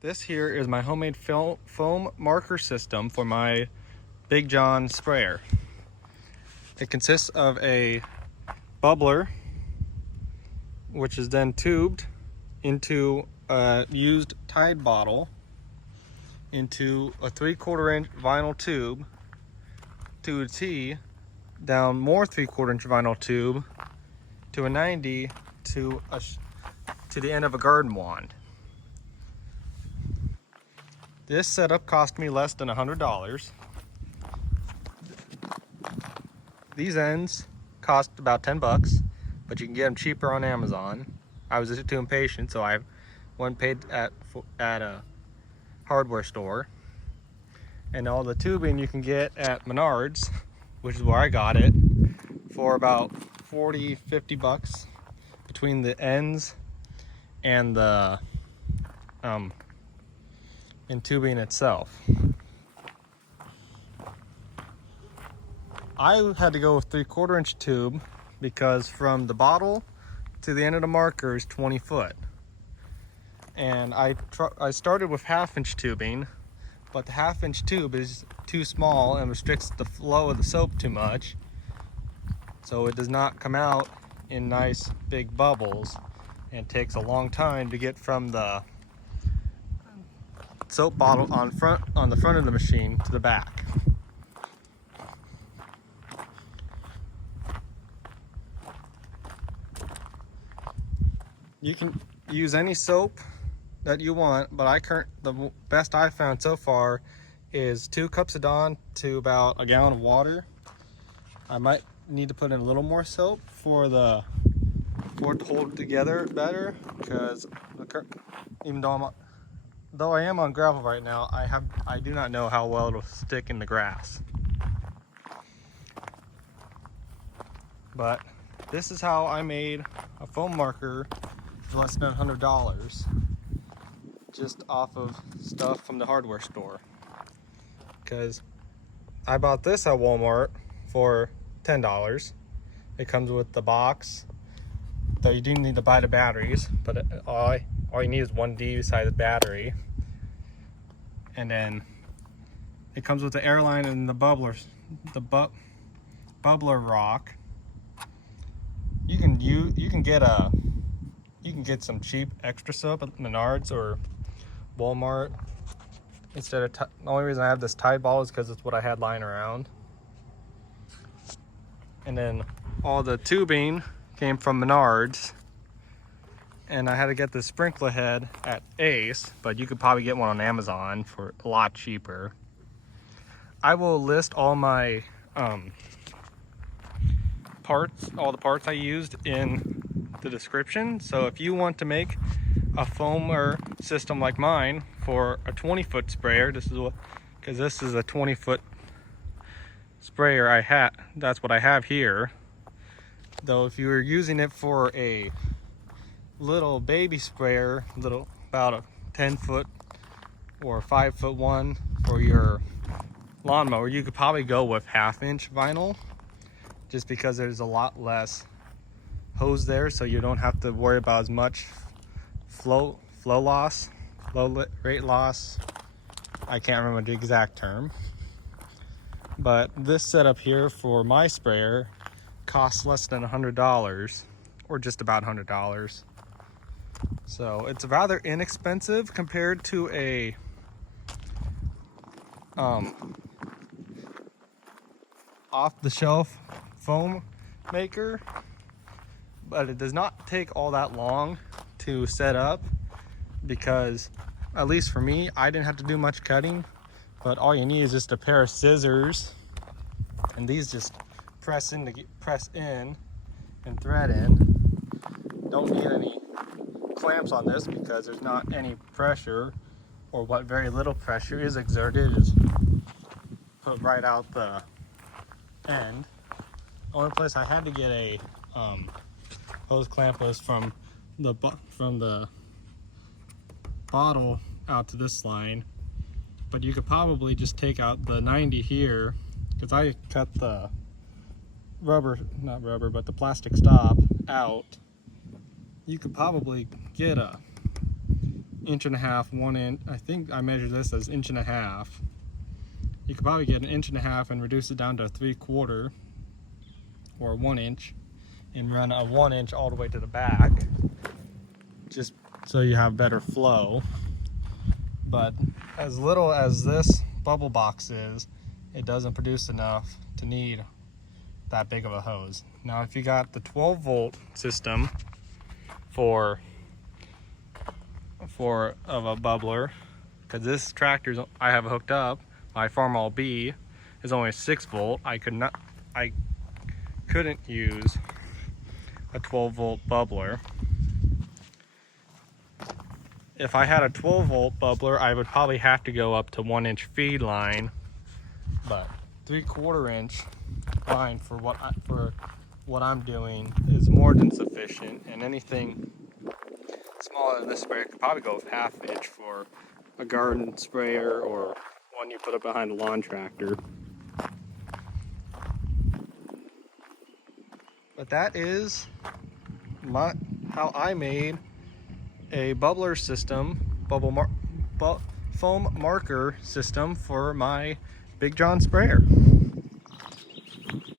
This here is my homemade foam marker system for my Big John sprayer. It consists of a bubbler, which is then tubed into a used Tide bottle, into a 3/4 inch vinyl tube, to a T, down more 3/4 inch vinyl tube, to a 90, to the end of a garden wand. This setup cost me less than $100. These ends cost about 10 bucks, but you can get them cheaper on Amazon. I was just too impatient, so I went and paid at a hardware store. And all the tubing you can get at Menards, which is where I got it, for about 40-50 bucks between the ends and the tubing itself. I had to go with 3/4 inch tube because from the bottle to the end of the marker is 20 foot. And I started with 1/2 inch tubing, but the 1/2 inch tube is too small and restricts the flow of the soap too much. So it does not come out in nice big bubbles, and it takes a long time to get from the soap bottle on the front of the machine to the back. You can use any soap that you want, but the best I've found so far is 2 cups of Dawn to about a gallon of water. I might need to put in a little more soap for it to hold together better, because even though I am on gravel right now, I do not know how well it'll stick in the grass. But this is how I made a foam marker for less than $100, just off of stuff from the hardware store. Because I bought this at Walmart for $10. It comes with the box, though you do need to buy the batteries, but all you need is 1D size battery. And then it comes with the airline and the bubblers, the bubbler rock. You can get some cheap extra soap at Menards or Walmart instead of the only reason I have this Tide bottle is because it's what I had lying around. And then all the tubing came from Menards, and I had to get the sprinkler head at Ace, but you could probably get one on Amazon for a lot cheaper. I will list all my all the parts I used in the description. So if you want to make a foamer system like mine for a 20-foot sprayer, because this is a 20-foot sprayer that's what I have here. Though if you were using it for a little baby sprayer, about a 10-foot or 5-foot one for your lawnmower, you could probably go with 1/2 inch vinyl, just because there's a lot less hose there, so you don't have to worry about as much flow rate loss. I can't remember the exact term. But this setup here for my sprayer costs less than $100, or just about $100. So it's rather inexpensive compared to a off-the-shelf foam maker, but it does not take all that long to set up, because at least for me, I didn't have to do much cutting. But all you need is just a pair of scissors, and these just press in and thread in. Don't need any clamps on this because there's not any pressure, or what very little pressure is exerted is put right out the end. The only place I had to get a hose clamp was from the bottle out to this line, but you could probably just take out the 90 here, because I cut the the plastic stop out. You could probably get a 1.5 inch. I think I measured this as 1.5 inches. You could probably get 1.5 inches and reduce it down to 3/4 or 1 inch and run a 1 inch all the way to the back, just so you have better flow. But as little as this bubble box is, it doesn't produce enough to need that big of a hose. Now if you got the 12-volt system for of a bubbler, because this tractor I have hooked up, my Farmall B, is only 6-volt. I couldn't use a 12-volt bubbler. If I had a 12-volt bubbler, I would probably have to go up to 1 inch feed line, but 3/4 inch line for what I'm doing is more than sufficient. And anything smaller than this sprayer could probably go with 1/2 inch for a garden sprayer or one you put up behind a lawn tractor. But that is how I made a bubbler system, foam marker system for my Big John sprayer.